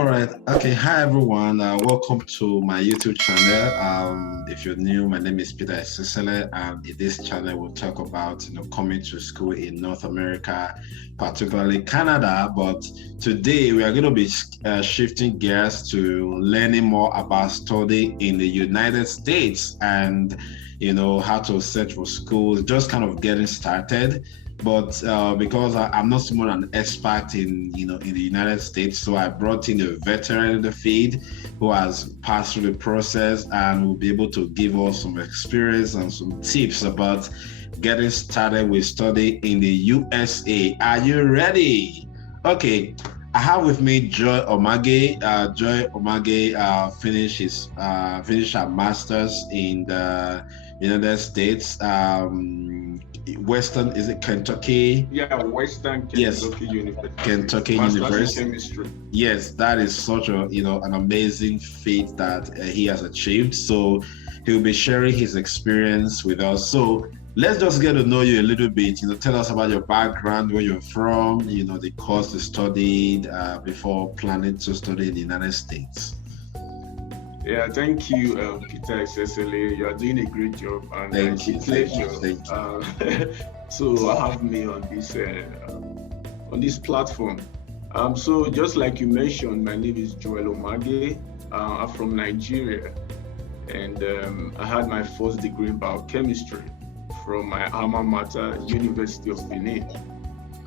All right. Okay. Hi, everyone. Welcome to my YouTube channel. If you're new, my name is Peter Cicely, and in this channel, we'll talk about coming to school in North America, particularly Canada. But today, we are going to be shifting gears to learning more about study in the United States and how to search for schools. Just kind of getting started. But because I'm not someone an expert in in the United States, so I brought in a veteran in the field who has passed through the process and will be able to give us some experience and some tips about getting started with study in the USA. Are you ready? Okay. I have with me Joel Omage. Joel Omage finished her master's in the United States. Western, is it Kentucky? Yeah, Western Kentucky Yes, University. Kentucky Masters University. in chemistry. Yes, that is such a an amazing feat that he has achieved. So he'll be sharing his experience with us. So let's just get to know you a little bit. Tell us about your background, where you're from. The course you studied before planning to study in the United States. Yeah, thank you, Peter Cicely. You are doing a great job, and Thank you. it's a pleasure Thank you. to have me on this platform. So just like you mentioned, my name is Joel Omage. I'm from Nigeria, and I had my first degree in biochemistry from my alma mater, University of Benin.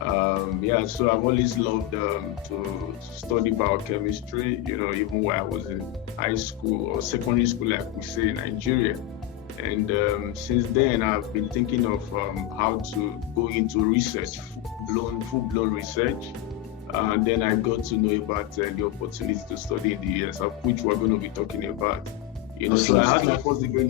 So I've always loved to study biochemistry, even when I was in high school or secondary school, like we say in Nigeria. And since then, I've been thinking of how to go into research, full-blown research. And then I got to know about the opportunity to study in the US, of which we're going to be talking about. So I had my first degree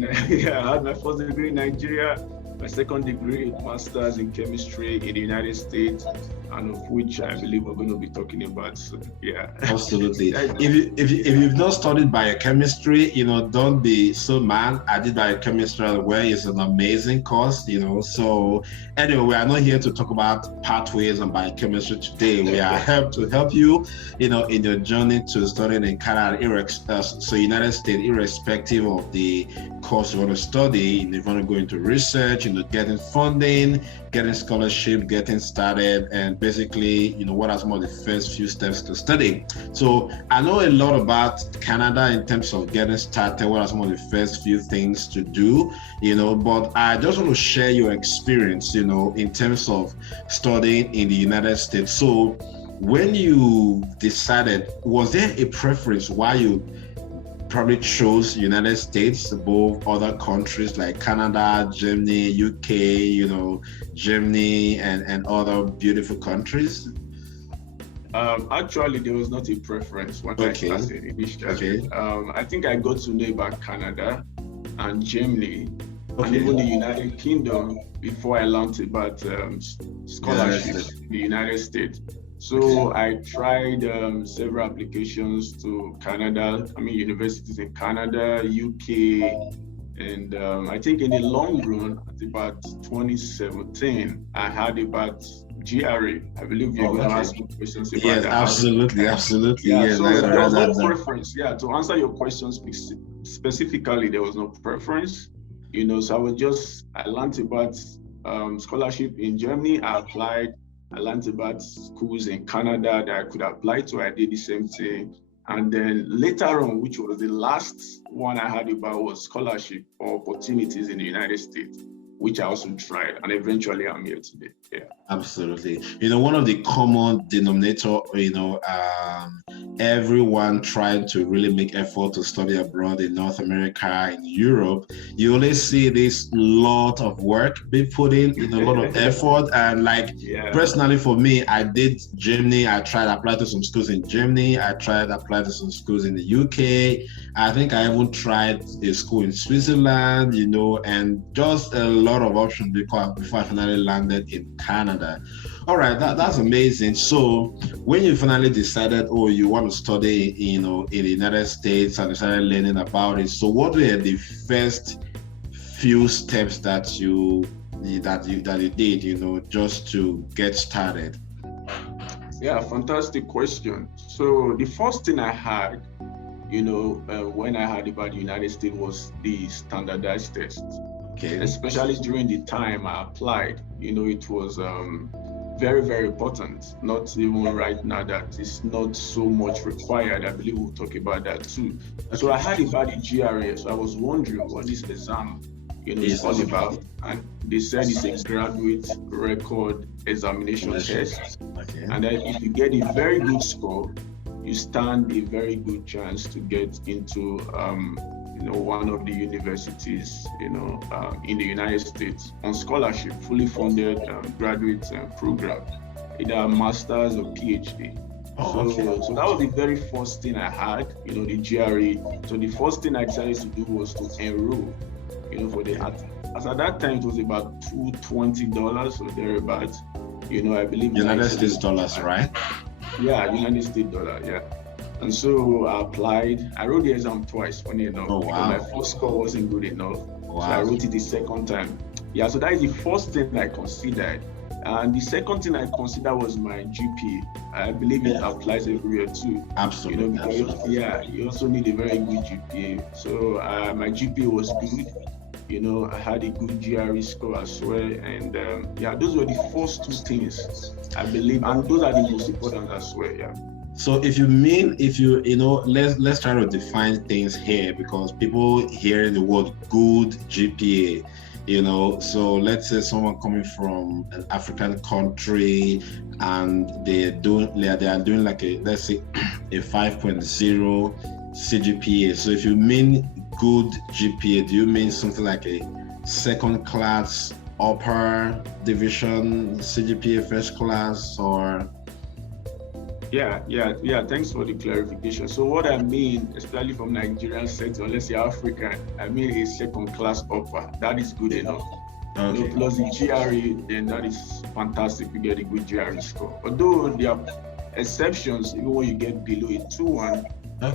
in Nigeria. My second degree, master's in chemistry in the United States, and of which I believe we're going to be talking about soon. Yeah. Absolutely. If you've not studied biochemistry, don't be so mad. I did biochemistry as well. It's an amazing course, So anyway, we are not here to talk about pathways and biochemistry today. We are here to help you, in your journey to studying in Canada, United States, irrespective of the course you want to study. If you want to go into research, getting funding, getting scholarship, getting started, and basically, what are some of the first few steps to study. So I know a lot about Canada in terms of getting started. What are some of the first few things to do, but I just want to share your experience, in terms of studying in the United States. So when you decided, was there a preference why you probably chose United States above other countries like Canada, Germany, UK, Germany and other beautiful countries? Actually, there was not a preference when I started initially. I think I got to know about Canada and Germany and even the United Kingdom before I learned about scholarships in the United States. So I tried several applications to Canada, universities in Canada, UK, and I think in the long run, at about 2017, I had about GRA. I believe you're going to ask me questions about that. Absolutely. Yeah, so there was no preference. Yeah, to answer your question specifically, there was no preference. So I learned about scholarship in Germany. I applied. I learned about schools in Canada that I could apply to. I did the same thing. And then later on, which was the last one I heard about, was scholarship or opportunities in the United States, which I also tried. And eventually I'm here today. Yeah. Absolutely. One of the common denominator, everyone trying to really make effort to study abroad in North America, in Europe, you always see this lot of work be put in a lot of effort. And personally for me, I did Germany. I tried to apply to some schools in Germany. I tried to apply to some schools in the UK. I think I even tried a school in Switzerland, and just a lot of options before I finally landed in Canada. All right, that's amazing. So when you finally decided, you want to study, in the United States and started learning about it, so what were the first few steps that you did, just to get started? Yeah, fantastic question. So the first thing I had, when I heard about the United States was the standardized test. Okay. Especially during the time I applied, it was very, very important. Not even right now that it's not so much required. I believe we'll talk about that too. Okay. So I heard about the GRE, so I was wondering what this exam, is all about. And they said it's a graduate record examination test. Okay. And then if you get a very good score, you stand a very good chance to get into one of the universities, in the United States on scholarship, fully funded graduate program, either a master's or PhD. So that was the very first thing I had, the GRE. So the first thing I decided to do was to enroll, for the as at that time it was about $220 or thereabouts. I believe United States dollars, right? Yeah, United States dollar, yeah. And so I applied. I wrote the exam twice, funny enough. Oh, wow. Because my first score wasn't good enough. Wow. So I wrote it the second time. Yeah, so that is the first thing I considered. And the second thing I considered was my GPA. I believe it applies everywhere too. Absolutely. Because you also need a very good GPA. So my GPA was good. I had a good GRE score as well. And those were the first two things I believe. And those are the most important as well, yeah. So let's try to define things here, because people hear the word good GPA, so let's say someone coming from an African country and they are doing like let's say a 5.0 CGPA. So if you mean good GPA, do you mean something like a second class, upper division CGPA, first class, or? Yeah. Thanks for the clarification. So what I mean, especially from Nigerian sector, let's say African, I mean a second class upper. That is good enough. Okay. Plus the GRE, then that is fantastic. You get a good GRE score. Although there are exceptions, even when you get below a 2-1,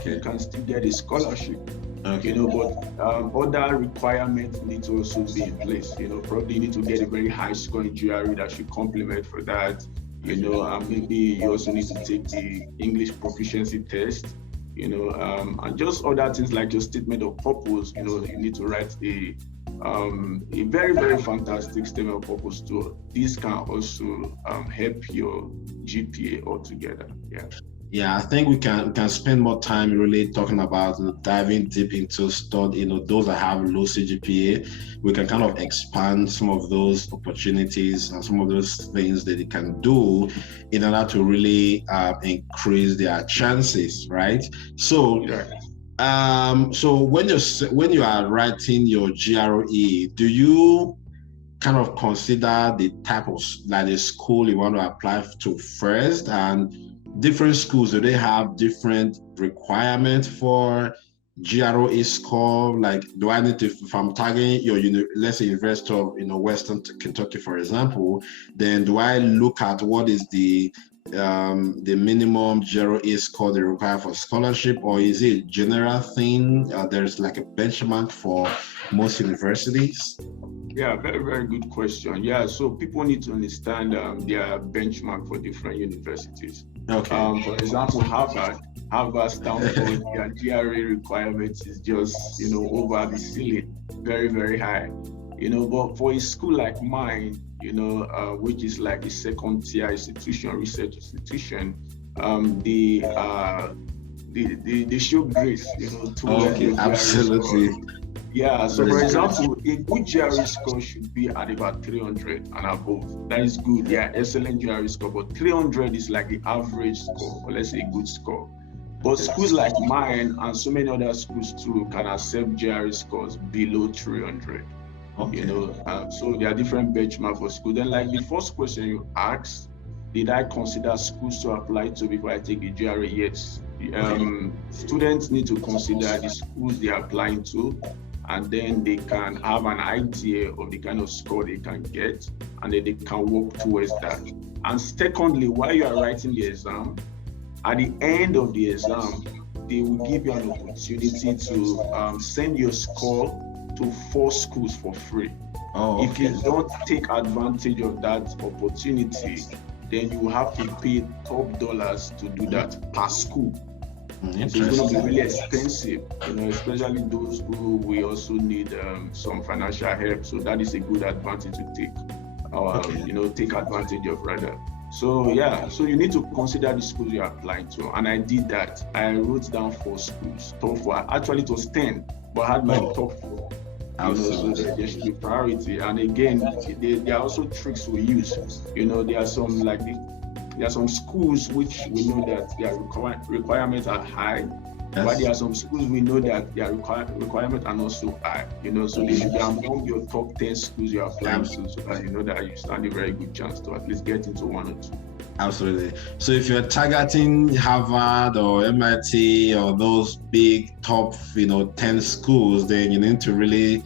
you can still get a scholarship. Okay. But other requirements need to also be in place. Probably you need to get a very high score in GRE that should complement for that. Maybe you also need to take the English proficiency test, and just other things like your statement of purpose. You need to write a very, very fantastic statement of purpose too. This can also help your GPA altogether. Yeah. Yeah, I think we can spend more time really talking about diving deep into study, those that have low CGPA. We can kind of expand some of those opportunities and some of those things that they can do in order to really increase their chances, right? So, so when you are writing your GRE, do you kind of consider the type of the school you want to apply to first? And different schools, do they have different requirements for GRE score? Like, do I need to, if I'm targeting your let's say University of Western Kentucky, for example, then do I look at what is the minimum GRE score they require for scholarship, or is it a general thing? There's like a benchmark for most universities? Yeah, very, very good question. Yeah, so people need to understand their benchmark for different universities. Okay. For example, Harvard, Stanford, their GRE requirements is just, over the ceiling, very, very high. But for a school like mine, which is like a second tier institution, research institution, they show grace, towards absolutely. Yeah, so for example, a good GRE score should be at about 300 and above. That is good. Yeah, excellent GRE score, but 300 is like the average score, or let's say a good score. But schools like mine and so many other schools too can accept GRE scores below 300. Okay. So there are different benchmarks for school. Then, like the first question you asked, did I consider schools to apply to before I take the GRE? Yes. Students need to consider the schools they are applying to, and then they can have an idea of the kind of score they can get, and then they can work towards that. And secondly, while you are writing the exam, at the end of the exam, they will give you an opportunity to send your score to 4 schools for free. If you don't take advantage of that opportunity, then you have to pay top dollars to do that per school. So it's going to be really expensive, especially those who we also need some financial help. So that is a good advantage to take, take advantage of rather. So yeah, so you need to consider the schools you're applying to. And I did that. I wrote down 4 schools, top 4. Actually, it was 10, but I had my top 4. So there should be priority. And again, there are also tricks we use. There are some schools which we know that their requirements are high, but there are some schools we know that their requirements are not so high. So they should be among your top 10 schools you're applying to, so that you know that you stand a very good chance to at least get into 1 or 2. Absolutely. So if you're targeting Harvard or MIT or those big top, 10 schools, then you need to really,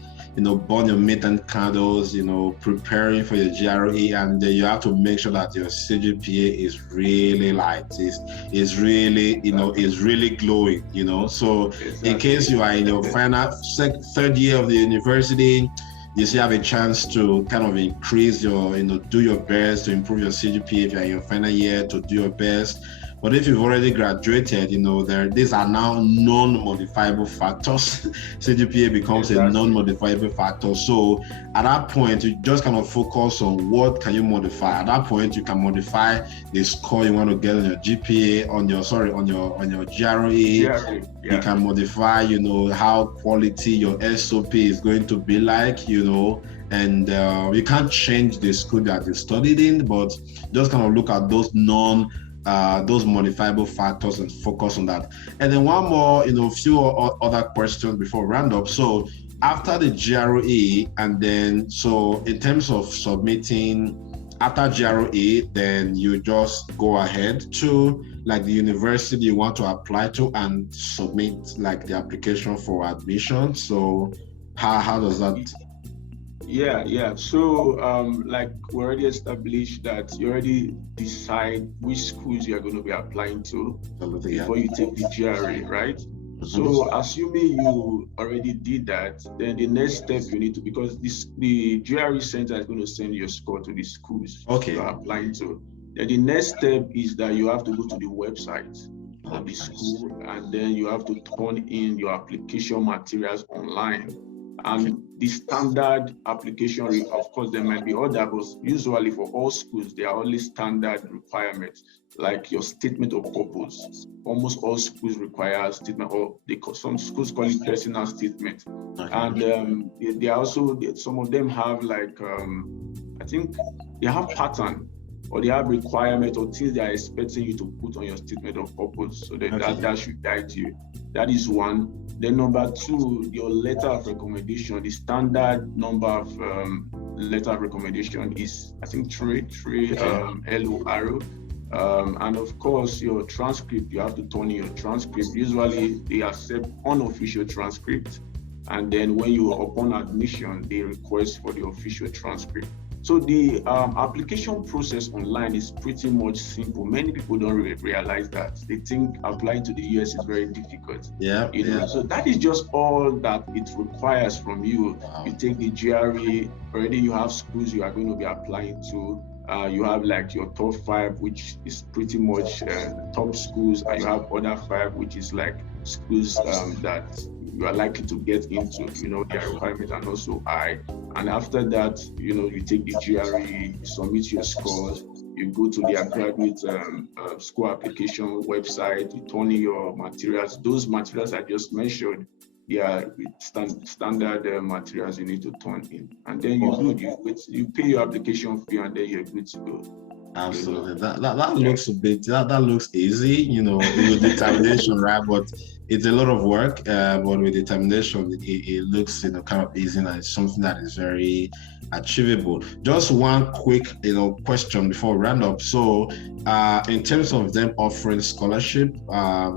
burn your midnight candles, preparing for your GRE, and then you have to make sure that your CGPA is really light, is really, is really glowing, So exactly. In case you are in your final 3rd year of the university, you still have a chance to kind of increase your, do your best to improve your CGPA if you're in your final year, to do your best. But if you've already graduated, these are now non-modifiable factors. CGPA becomes a non-modifiable factor. So at that point, you just kind of focus on what can you modify. At that point, you can modify the score you want to get on your GPA, on your GRE. Yeah. You can modify, how quality your SOP is going to be like, and you can't change the school that you studied in, but just kind of look at those modifiable factors and focus on that. And then one more, few other questions before we round up. So after the GRE, and then so in terms of submitting after GRE, then you just go ahead to like the university you want to apply to and submit like the application for admission. So how does that? Yeah. So, like we already established that you already decide which schools you're going to be applying to before you take the GRE, right? So, assuming you already did that, then the next step you need to, because the GRE center is going to send your score to the schools you're applying to. Then the next step is that you have to go to the website of the school, and then you have to turn in your application materials online. And the standard application, of course, there might be other, but usually for all schools, there are only standard requirements, like your statement of purpose. Almost all schools require a statement, or some schools call it personal statement. And they are also, some of them have like, I think they have pattern, or they have requirements or things they are expecting you to put on your statement of purpose, so that should guide you. That is one. Then number 2, your letter of recommendation. The standard number of letter of recommendation is, I think, 3 LOR. And of course, your transcript, you have to turn in your transcript. Usually, they accept unofficial transcript. And then when you are upon admission, they request for the official transcript. So the application process online is pretty much simple. Many people don't really realize that. They think applying to the US is very difficult. So that is just all that it requires from you. Wow. You take the GRE, already you have schools you are going to be applying to. You have like your top 5, which is pretty much top schools, and you have other 5, which is like schools that you are likely to get into, their requirements are not so high. And after that, you take the GRE, you submit your scores, you go to their graduate school application website, you turn in your materials. Those materials I just mentioned, they are standard materials you need to turn in. And then you pay your application fee, and then you're good to go. Absolutely. That looks a bit, that looks easy, with determination, right? But it's a lot of work, but with determination, it looks, kind of easy, and it's something that is very achievable. Just one quick, question before we round up. So, in terms of them offering scholarship,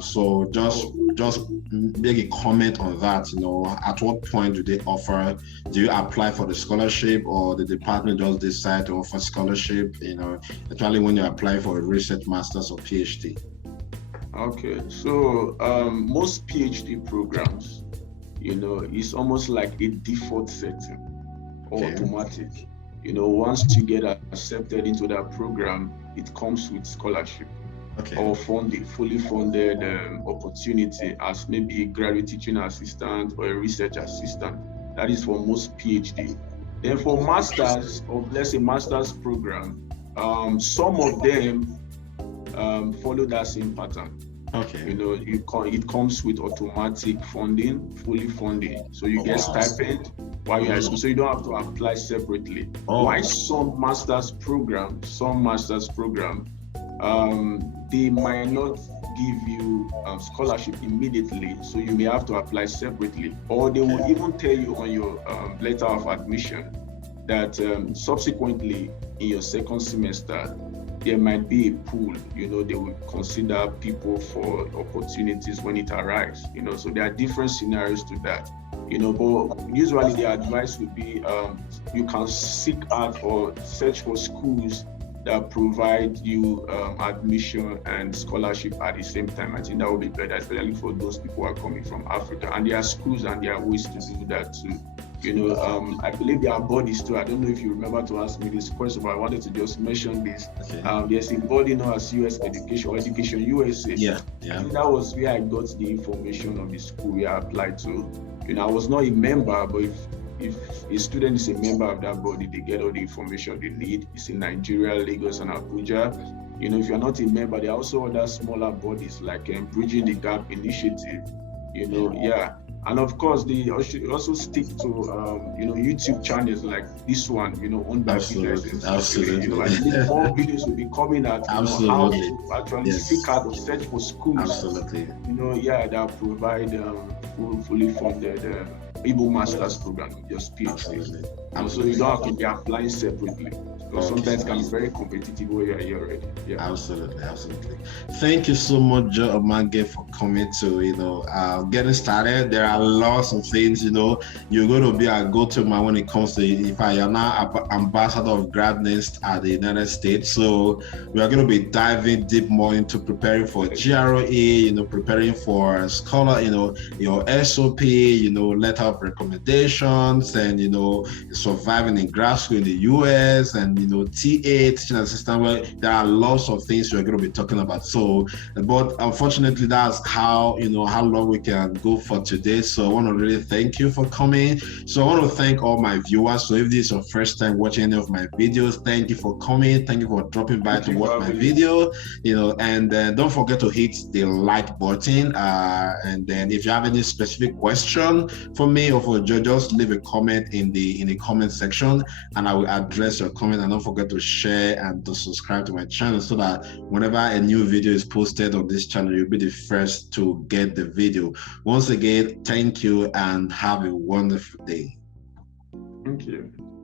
so just make a comment on that. At what point do they offer? Do you apply for the scholarship, or the department just decide to offer scholarship? Especially when you apply for a research master's or PhD. Okay, so most PhD programs, it's almost like a default setting, or automatic. Once you get accepted into that program, it comes with scholarship. Okay. Or funded, fully funded opportunity as maybe a graduate teaching assistant or a research assistant. That is for most PhD. Then for masters, or let's say master's program, some of them follow that same pattern. Okay. You know, it comes with automatic funding, fully funding. So you get stipend while you're at school, so you don't have to apply separately. Why some master's program, they might not give you scholarship immediately, so you may have to apply separately, or they will even tell you on your letter of admission that subsequently in your second semester there might be a pool. You know, they will consider people for opportunities when it arrives. You know, so there are different scenarios to that. You know, but usually the advice would be you can seek out or search for schools that provide you admission and scholarship at the same time. I think that would be better, especially for those people who are coming from Africa. And there are schools and there are ways to do that too. You know, I believe there are bodies too. I don't know if you remember to ask me this question, but I wanted to just mention this. There's a body known as US Education or Education USA. Yeah. I think that was where I got the information of the school where I applied to. You know, I was not a member, but if a student is a member of that body, they get all the information they need. It's in Nigeria, Lagos, and Abuja. You know, if you're not a member, there are also other smaller bodies like Bridging the Gap Initiative. You know, and of course, they also stick to you know, YouTube channels like this one. You know, owned by Absolutely. You know, I think more videos will be coming out. You know, how to actually seek out or search for schools. Absolutely. You know, that provide fully funded Igbo master's program, just PhD. And so you don't have to be applying separately. Because sometimes it can be very competitive where you're here already. Yeah. Absolutely. Thank you so much, Joel Omage, for coming to, you know, getting started. There are lots of things, you know, you're going to be a go-to man when it comes to, if I am now ambassador of GradNext at the United States. So we are going to be diving deep more into preparing for GRE, you know, preparing for scholar, you know, your SOP, you know, letter of recommendations, and, you know, surviving in grad school in the US, and, you know, TA, teaching assistant, where there are lots of things we're going to be talking about. So, but unfortunately, that's how, you know, how long we can go for today. So I want to really thank you for coming. So I want to thank all my viewers. So if this is your first time watching any of my videos, thank you for coming. Thank you for dropping by to watch my video, you know, and don't forget to hit the like button. And then if you have any specific question for me or for Joe, just leave a comment in the comment section, and I will address your comment. And don't forget to share and to subscribe to my channel, so that whenever a new video is posted on this channel, you'll be the first to get the video. Once again, thank you and have a wonderful day. Thank you.